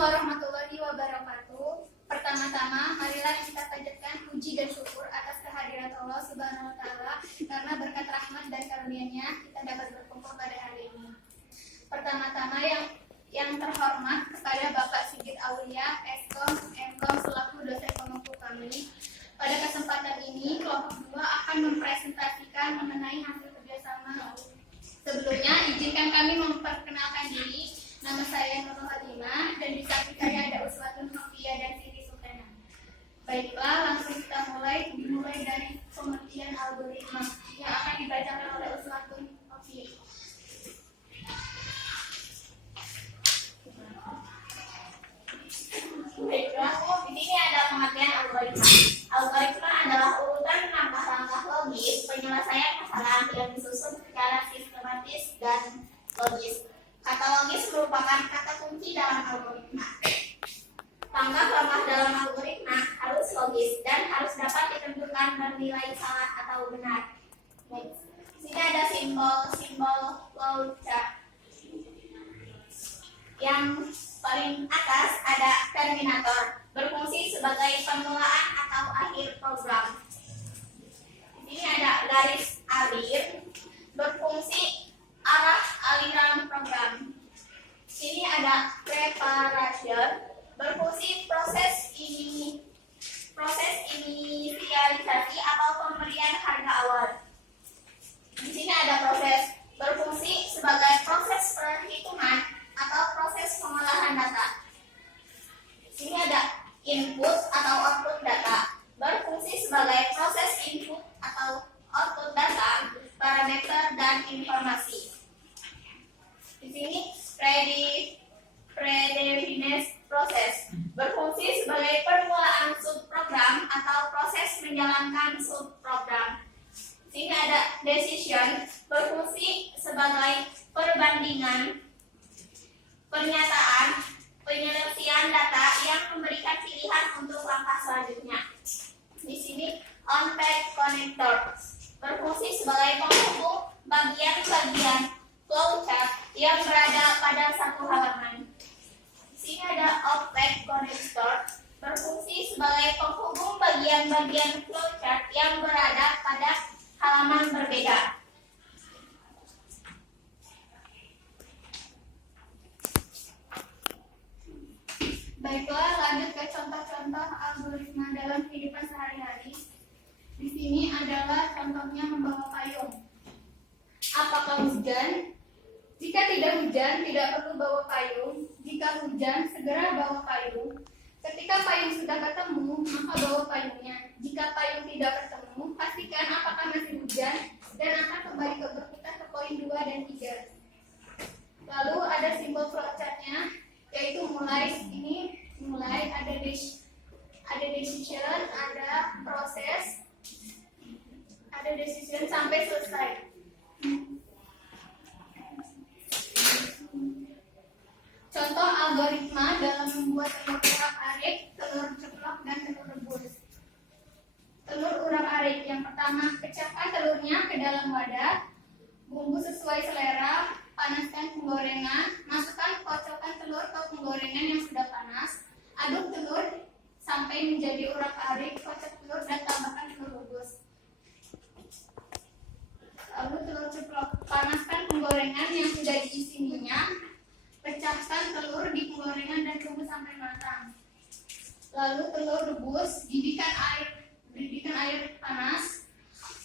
warahmatullahi wabarakatuh. Pertama-tama, marilah kita panjatkan puji dan syukur atas kehadiran Allah Subhanahu wa Ta'ala, karena berkat rahmat dan karunia-Nya kita dapat berkumpul pada hari ini. Pertama-tama yang terhormat kepada Bapak Sigit Aulia, Eskom, Mkom selaku dosen pemangku kami. Pada kesempatan ini, kelompok 2 akan mempresentasikan mengenai hasil kerjasama. Sebelumnya, izinkan kami memperkenalkan diri. Nama saya Nurul Halimah dan di samping saya ada Uswatun Hafiyah dan Siti Sukrena. Baiklah, langsung kita dimulai dari pengertian algoritma yang akan dibacakan oleh Uswatun Hafiyah. Baiklah, di sini ada pengertian algoritma. Algoritma adalah urutan langkah-langkah logis penyelesaian masalah yang disusun secara sistematis dan logis. Kata logis merupakan kata kunci dalam algoritma. Langkah-langkah dalam algoritma harus logis dan harus dapat ditentukan bernilai salah atau benar. Baik. Sini ada simbol flowchart. Yang paling atas ada terminator, berfungsi sebagai permulaan atau akhir program. Di sini ada garis alir, berfungsi arah aliran program. Sini ada preparation, berfungsi proses inisialisasi atau pemberian harga awal. Di sini ada proses, berfungsi sebagai proses perhitungan atau proses pengolahan data. Sini ada input atau output data, berfungsi sebagai proses input atau output data, parameter dan informasi. Di sini predefined proses, berfungsi sebagai permulaan subprogram atau proses menjalankan subprogram. Sini ada decision, berfungsi sebagai perbandingan, pernyataan, penyelesaian data yang memberikan pilihan untuk langkah selanjutnya. Di sini on-page connector, berfungsi sebagai penghubung bagian-bagian flowchart yang berada pada satu halaman. Di sini ada off-page connector, berfungsi sebagai penghubung bagian-bagian flowchart yang berada pada halaman berbeda. Baiklah, lanjut ke contoh-contoh algoritma dalam kehidupan sehari-hari. Di sini adalah contohnya membawa payung. Apakah hujan? Jika tidak hujan, tidak perlu bawa payung. Jika hujan, segera bawa payung. Ketika payung sudah ketemu, maka bawa payungnya. Jika payung tidak ketemu, pastikan apakah masih hujan dan akan kembali berputar ke poin 2 dan 3. Lalu ada simbol flowchart-nya, yaitu mulai ada decision, ada proses, ada decision sampai selesai. Contoh algoritma dalam membuat telur urak-arik, telur ceplok, dan telur rebus. Telur urak-arik yang pertama, pecahkan telurnya ke dalam wadah, bumbu sesuai selera, panaskan penggorengan, masukkan kocokan telur ke penggorengan yang sudah panas, aduk telur sampai menjadi urak-arik, kocok telur dan tambahkan telur rebus. Lalu telur ceplok, panaskan penggorengan yang sudah diisi minyak, pecahkan telur di penggorengan dan tunggu sampai matang. Lalu telur rebus, didihkan air panas,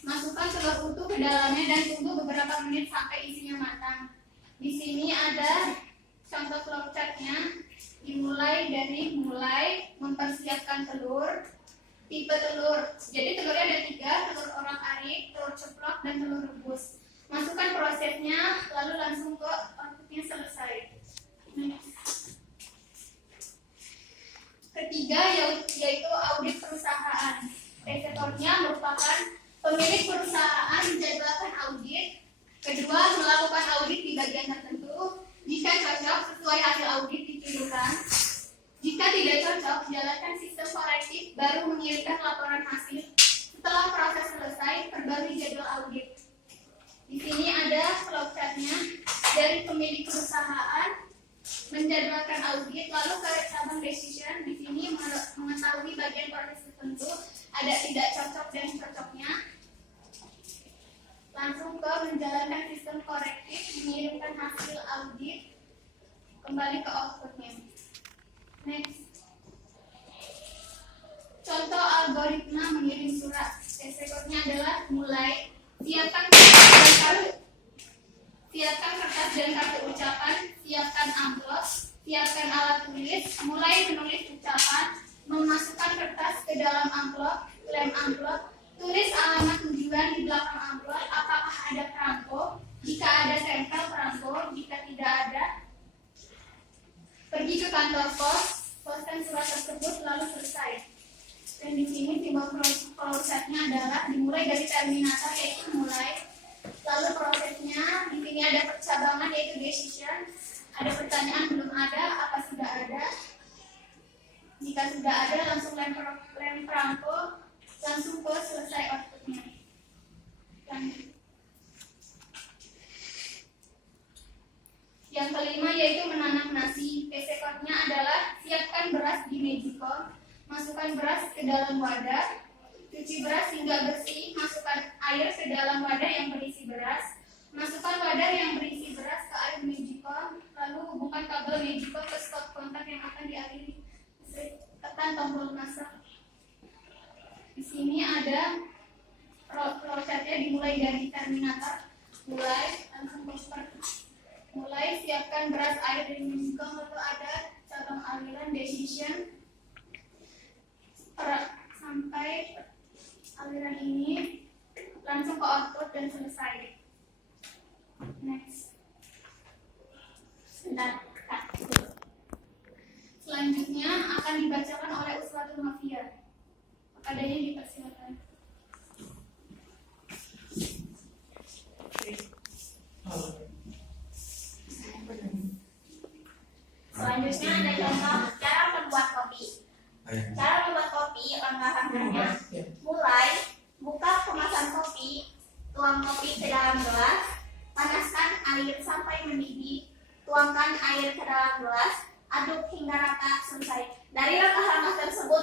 masukkan telur utuh ke dalamnya dan tunggu beberapa menit sampai isinya matang. Di sini ada contoh flowchart-nya. Dimulai dari mempersiapkan telur, tipe telur. Jadi telurnya ada 3, telur urak-arik, telur ceplok, dan telur rebus. Masukkan prosesnya, lalu langsung ke outputnya selesai. Ketiga yaitu audit perusahaan. Reseptornya merupakan pemilik perusahaan menjadwalkan audit. Kedua, melakukan audit di bagian tertentu. Jika cocok, sesuai hasil audit ditunjukkan. Jika tidak cocok, jalankan sistem korektif, baru mengirimkan laporan hasil. Setelah proses selesai, perbarui jadwal audit. Di sini ada flowchart-nya dari pemilik perusahaan, menjadwalkan audit, lalu ke cabang decision. Di sini mengetahui bagian proses tertentu, ada tidak cocok dan cocoknya. Langsung ke menjalankan sistem korektif, mengirimkan hasil audit kembali ke outputnya. Next, contoh algoritma mengirim surat. Resikonya adalah mulai siapkan kertas dan kartu ucapan, siapkan amplop, siapkan alat tulis, mulai menulis ucapan, memasukkan kertas ke dalam amplop, lem amplop, tulis alamat tujuan di belakang amplop, apakah ada perangko, jika ada tempel perangko, jika tidak ada, pergi ke kantor pos, poskan surat tersebut lalu selesai. Dan di sini timbal prosesnya adalah dimulai dari terminator yaitu mulai, lalu prosesnya di sini ada percabangan yaitu decision, ada pertanyaan belum ada, apa sudah ada, jika sudah ada langsung lem perangko, langsung ke selesai outputnya. Lanjut. Yang kelima yaitu menanam nasi. Resikonya adalah siapkan beras di Magicom, masukkan beras ke dalam wadah, cuci beras hingga bersih, masukkan air ke dalam wadah yang berisi beras, masukkan wadah yang berisi beras ke air Magicom, lalu hubungkan kabel Magicom ke stop kontak yang akan dialiri. Tekan tombol masak. Di sini ada flowchartnya dimulai dari terminator, langsung ke mulai siapkan beras air dari Magicom, lalu ada cabang aliran decision sampai aliran ini langsung ke output dan selesai. Next. Selanjutnya akan dibacakan oleh Uswatul Mafia. Adanya dipersilakan. Selanjutnya ada contoh cara membuat kopi. Cara membuat kopi langkah-langkahnya: mulai buka kemasan kopi, tuang kopi ke dalam gelas, panaskan air sampai mendidih, tuangkan air ke dalam gelas, aduk hingga rata, selesai. Dari langkah-langkah tersebut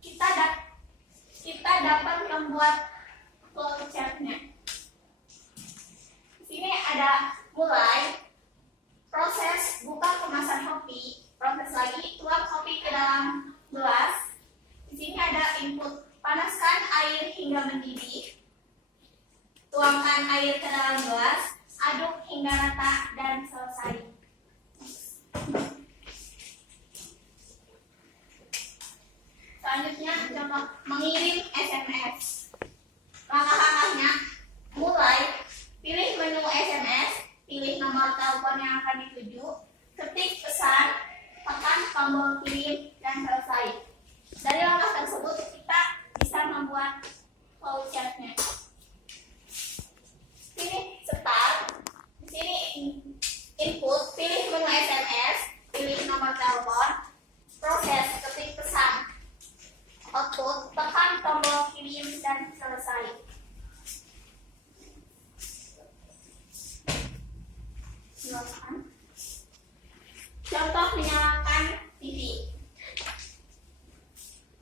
kita dapat membuat flowchartnya. Di sini ada mulai, proses buka kemasan kopi, proses lagi tuang kopi ke dalam gelas. Di sini ada input, panaskan air hingga mendidih, tuangkan air ke dalam gelas, aduk hingga rata dan selesai. Selanjutnya contoh mengirim SMS. Langkah-langkahnya: mulai, pilih menu SMS, pilih nomor telepon yang akan dituju, ketik pesan, tekan tombol kirim dan selesai. Dari langkah tersebut kita bisa membuat flowchartnya. Sini start, di sini input, pilih menu SMS, pilih nomor telepon, proses ketik pesan, output, tekan tombol kirim dan selesai. Contoh menyalakan TV.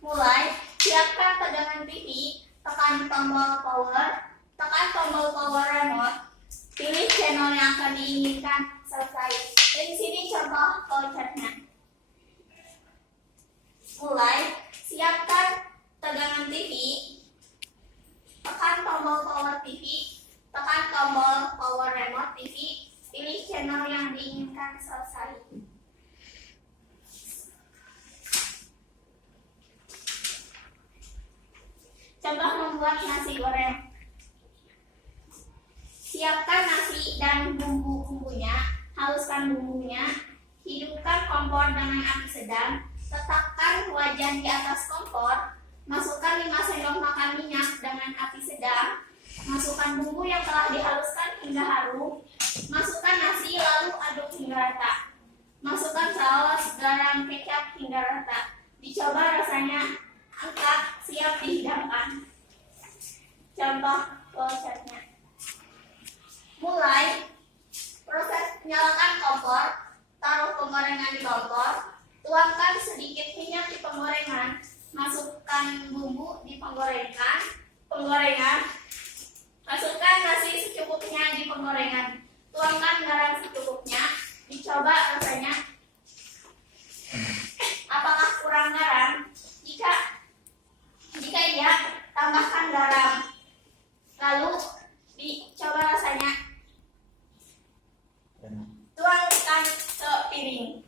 Mulai, siapkan tegangan TV, tekan tombol power, tekan tombol power remote, pilih channel yang akan diinginkan, selesai. Di sini contoh flowchartnya. Mulai, siapkan tegangan TV, tekan tombol power TV, tekan tombol power remote TV, pilih channel yang diinginkan, selesai. Contoh membuat nasi goreng. Siapkan nasi dan bumbu-bumbunya, haluskan bumbunya, hidupkan kompor dengan api sedang, letakkan wajan di atas kompor, masukkan 5 sendok makan minyak dengan api sedang, masukkan bumbu yang telah dihaluskan hingga harum, masukkan nasi lalu aduk hingga rata, masukkan saus, garam, kecap hingga rata, dicoba rasanya, angkat, siap dihidangkan. Contoh flowchartnya. Mulai, proses nyalakan kompor, taruh penggorengan Tuangkan sedikit minyak di penggorengan. Masukkan bumbu di penggorengan. Masukkan nasi secukupnya di penggorengan. Tuangkan garam secukupnya. Dicoba rasanya. Apakah kurang garam? Jika iya, tambahkan garam. Lalu dicoba rasanya. Tuangkan ke piring.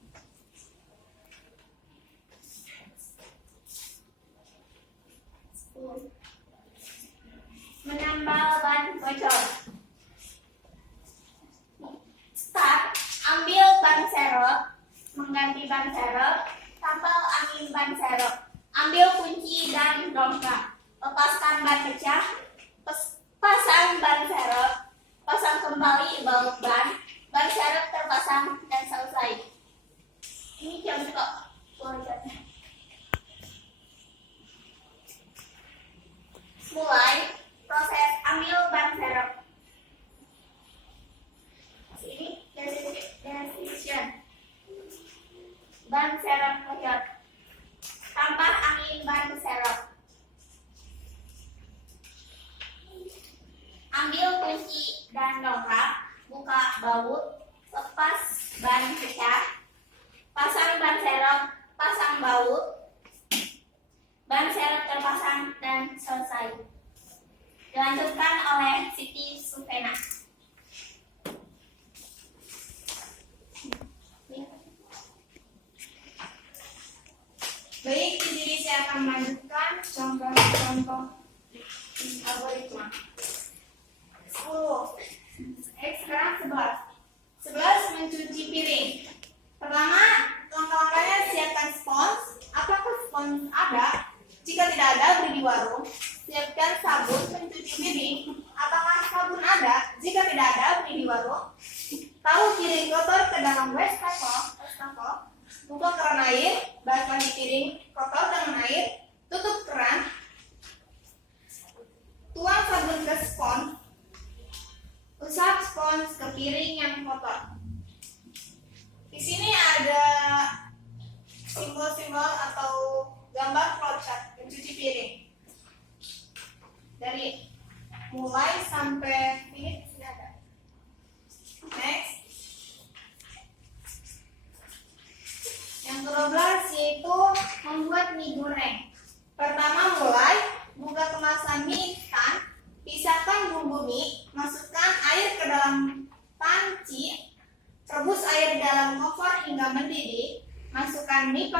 Menambal ban bocor. Start. Ambil ban serep. Mengganti ban serep. Tampal angin ban serep. Ambil kunci dan dongkrak. Lepaskan ban pecah. Pasang ban serep. Pasang kembali baut ban. Ban serep terpasang dan selesai. Ini contoh pelajarannya. Mulai proses ambil ban serep. Ini decision. Ban serep bocor. Tambah angin ban serep. Ambil kunci dan dongkrak. Buka baut. Lepas ban pecah. Pasang ban serep. Pasang baut. Ban serep terpasang dan selesai. Dilanjutkan oleh Siti Sufena. Baik, di sini saya akan melanjutkan contoh-contoh algoritma. 10. Sekarang 11. 11 mencuci piring. Pertama, langkah-langkahnya siapkan spons. Apakah spons ada? Jika tidak ada, beli di warung. Siapkan sabun mencuci piring. Apakah sabun ada? Jika tidak ada, beli di warung. Taruh piring kotor ke dalam wastafel. Buka keran air, basuh piring kotor dengan air. Tutup keran. Tuang sabun ke spons. Usap spons ke piring yang kotor. Di sini ada simbol-simbol atau gambar flowchart mencuci piring. Dari mulai sampai finish sudah ada. Next. Yang ke-12 yaitu membuat mie goreng. Pertama mulai buka kemasan mie instan, pisahkan bumbu mie, masukkan air ke dalam panci, rebus air di dalam kompor hingga mendidih, masukkan mie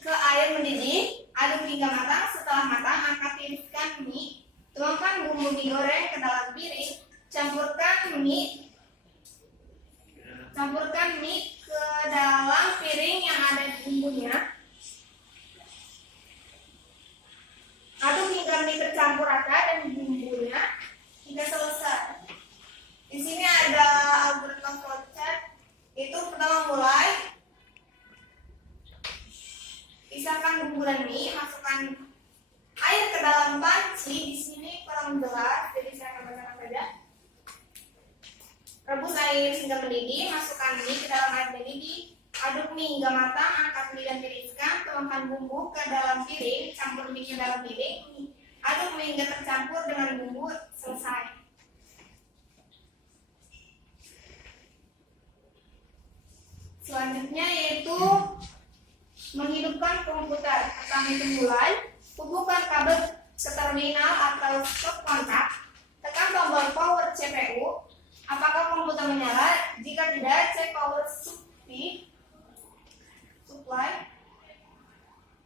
ke air mendidih, aduk hingga matang. Setelah matang, angkat tiriskan mie, tuangkan bumbu mie goreng ke dalam piring, campurkan mie ke dalam piring yang ada bumbunya. Aduk hingga mie tercampur rata dan bumbunya hingga selesai. Di sini ada algoritma flowchart. Itu pertama mulai pisahkan bumbu dan mie, masukkan air ke dalam panci. Di sini kurang jelas, jadi saya akan bacakan saja. Rebus air hingga mendidih, masukkan mie ke dalam air mendidih, aduk mie hingga matang, angkat mie dan tiriskan, tuangkan bumbu ke dalam piring, campur mie ke dalam piring, aduk mie hingga tercampur dengan bumbu, selesai. Selanjutnya yaitu menghidupkan komputer. Pertama itu mulai, hubungkan kabel ke terminal atau stop kontak, tekan tombol power CPU. Apakah komputer menyala? Jika tidak, cek power supply.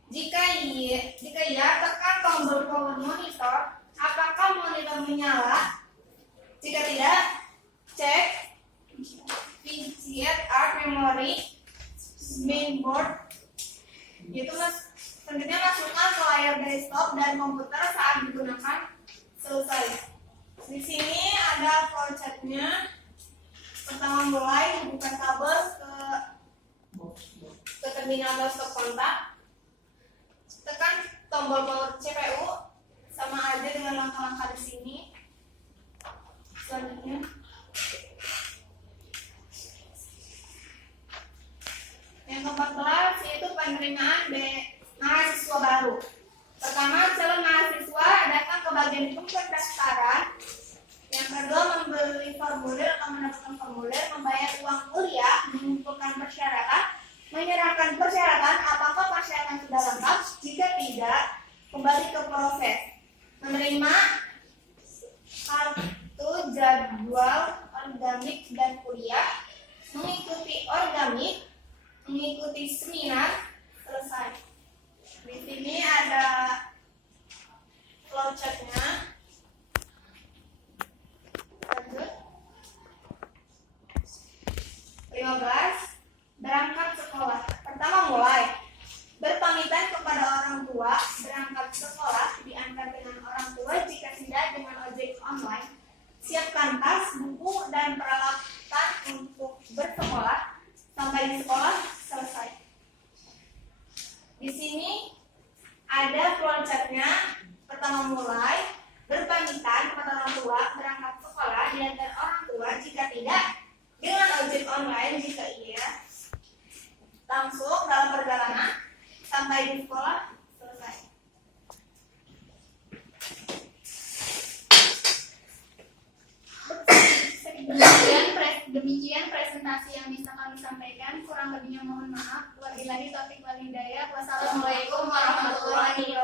Jika iya, tekan tombol power monitor. Apakah monitor menyala? Jika tidak, cek VGA art memory mainboard. Itu selanjutnya masukkan ke layar desktop dan komputer saat digunakan. Selesai. Di sini ada flowchartnya. Pertama mulai buka kabel ke terminal atau stop kontak. Tekan tombol power CPU, sama aja dengan langkah-langkah di sini. Selanjutnya yang ke-14 penerimaan mahasiswa baru. Pertama, calon mahasiswa datang ke bagian pendaftaran. Yang kedua, membeli formulir atau mendapatkan formulir, membayar uang kuliah, mengumpulkan persyaratan, menyerahkan persyaratan. Apakah persyaratan sudah lengkap? Jika tidak, kembali ke proses menerima kartu jadwal organik dan kuliah, mengikuti organik, mengikuti seminar, selesai. Di sini ada flowchartnya. Lanjut. 15. Berangkat sekolah. Pertama, mulai berpamitan kepada orang tua. Berangkat sekolah diantar dengan orang tua, jika tidak dengan ojek online. Siapkan tas, buku, dan peralatan untuk bersekolah. Sampai di sekolah, selesai. Di sini ada flowchartnya. Pertama, mulai berpamitan kepada orang tua, berangkat sekolah, diantar orang tua, jika tidak dengan ojek online, jika iya langsung dalam perjalanan sampai di sekolah, selesai. Demikian presentasi yang bisa kami sampaikan. Kurang lebihnya mohon maaf. Wabillahi taufiq wal hidayah. Wassalamualaikum warahmatullahi wabarakatuh.